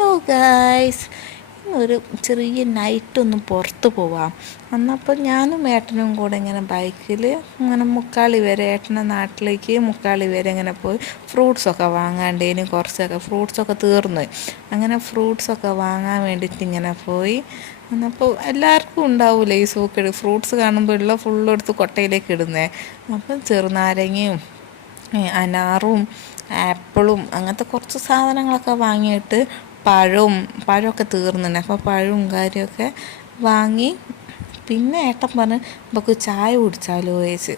Hello guys, ഒരു ചെറിയ നൈറ്റൊന്ന് പുറത്ത് പോവാം. അന്നപ്പോൾ ഞാനും ഏട്ടനും കൂടെ ഇങ്ങനെ ബൈക്കിൽ ഇങ്ങനെ മുക്കാളി വരെ ഏട്ടൻ്റെ നാട്ടിലേക്ക് മുക്കാളി വരെ ഇങ്ങനെ പോയി ഫ്രൂട്ട്സൊക്കെ വാങ്ങാണ്ടേന്. കുറച്ചൊക്കെ ഫ്രൂട്ട്സൊക്കെ തീർന്നു. അങ്ങനെ ഫ്രൂട്ട്സൊക്കെ വാങ്ങാൻ വേണ്ടിയിട്ട് ഇങ്ങനെ പോയി. അപ്പോൾ എല്ലാവർക്കും ഉണ്ടാവില്ല ഈ സൂക്കേട്. ഫ്രൂട്ട്സ് കാണുമ്പോൾ ഉള്ള ഫുള്ളെടുത്ത് കൊട്ടയിലേക്ക് ഇടുന്നേ. അപ്പം ചെറുനാരങ്ങയും അനാറും ആപ്പിളും അങ്ങനത്തെ കുറച്ച് സാധനങ്ങളൊക്കെ വാങ്ങിയിട്ട് പഴമൊക്കെ തീർന്നുണ്ട്. അപ്പോൾ പഴവും കാര്യമൊക്കെ വാങ്ങി. പിന്നെ ഏട്ടൻ പറഞ്ഞ് നമുക്ക് ചായ കുടിച്ചാലോ ചോദിച്ച്.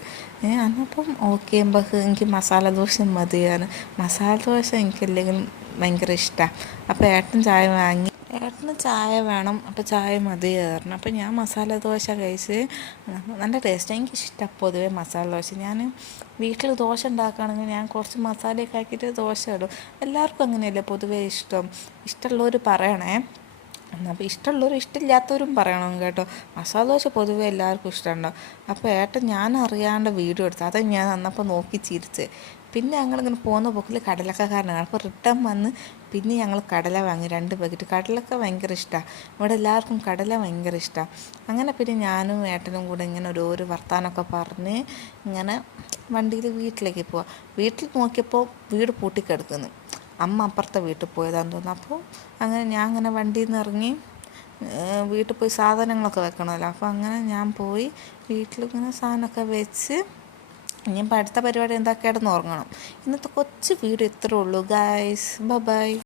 അന്നപ്പം ഓക്കെ എനിക്ക് മസാല ദോശ മതിയാണ്. മസാല ദോശ എനിക്കല്ലെങ്കിലും ഭയങ്കര ഇഷ്ടമാണ്. അപ്പോൾ ഏട്ടൻ ചായ വാങ്ങി. ഏട്ടന് ചായ വേണം, അപ്പോൾ ചായ മതി പറഞ്ഞു. അപ്പോൾ ഞാൻ മസാല ദോശ കഴിച്ച്. നല്ല ടേസ്റ്റ്. എനിക്കിഷ്ടമാണ് പൊതുവേ മസാല ദോശ. ഞാൻ വീട്ടിൽ ദോശ ഉണ്ടാക്കുകയാണെങ്കിൽ ഞാൻ കുറച്ച് മസാലയൊക്കെ ആക്കിയിട്ട് ദോശ ഇടും. എല്ലാവർക്കും അങ്ങനെയല്ലേ പൊതുവേ ഇഷ്ടം. ഇഷ്ടമുള്ളവർ പറയണേ. അപ്പോൾ ഇഷ്ടമുള്ളവരും ഇഷ്ടമില്ലാത്തവരും പറയണം കേട്ടോ. മസാല ദോശ പൊതുവേ എല്ലാവർക്കും ഇഷ്ടമുണ്ടാവും. അപ്പോൾ ഏട്ടൻ ഞാൻ അറിയാണ്ട് വീഡിയോ എടുത്തു. അത് ഞാൻ അന്നപ്പോൾ നോക്കി ചിരിച്ച്. പിന്നെ ഞങ്ങളിങ്ങനെ പോകുന്ന പോക്കിൽ കടലക്കാരനാണ്. അപ്പോൾ റിട്ടേൺ വന്ന് പിന്നെ ഞങ്ങൾ കടല വാങ്ങി 2 പാക്കറ്റ്. കടലൊക്കെ ഭയങ്കര ഇഷ്ടമാണ്. ഇവിടെ എല്ലാവർക്കും കടല ഭയങ്കര ഇഷ്ടമാണ്. അങ്ങനെ പിന്നെ ഞാനും ഏട്ടനും കൂടെ ഇങ്ങനെ ഓരോരോ വർത്താനമൊക്കെ പറഞ്ഞ് ഇങ്ങനെ വണ്ടിയിൽ വീട്ടിലേക്ക് പോവാം. വീട്ടിൽ നോക്കിയപ്പോൾ വീട് പൂട്ടിക്കിടക്കുന്നു. അമ്മ അപ്പുറത്തെ വീട്ടിൽ പോയതാണെന്ന് തോന്നുന്നു. അപ്പോൾ ഞാൻ അങ്ങനെ വണ്ടിയിൽ നിന്ന് ഇറങ്ങി വീട്ടിൽ പോയി സാധനങ്ങളൊക്കെ വെക്കണമല്ലോ. അപ്പോൾ അങ്ങനെ ഞാൻ പോയി വീട്ടിലിങ്ങനെ സാധനമൊക്കെ വെച്ച് ഇനിയിപ്പോൾ അടുത്ത പരിപാടി എന്താ, കിടന്നുറങ്ങണം. ഇന്നത്തെ കൊച്ചു വീഡിയോ ഇത്രേ ഉള്ളൂ ഗായ്സ്. ബൈ.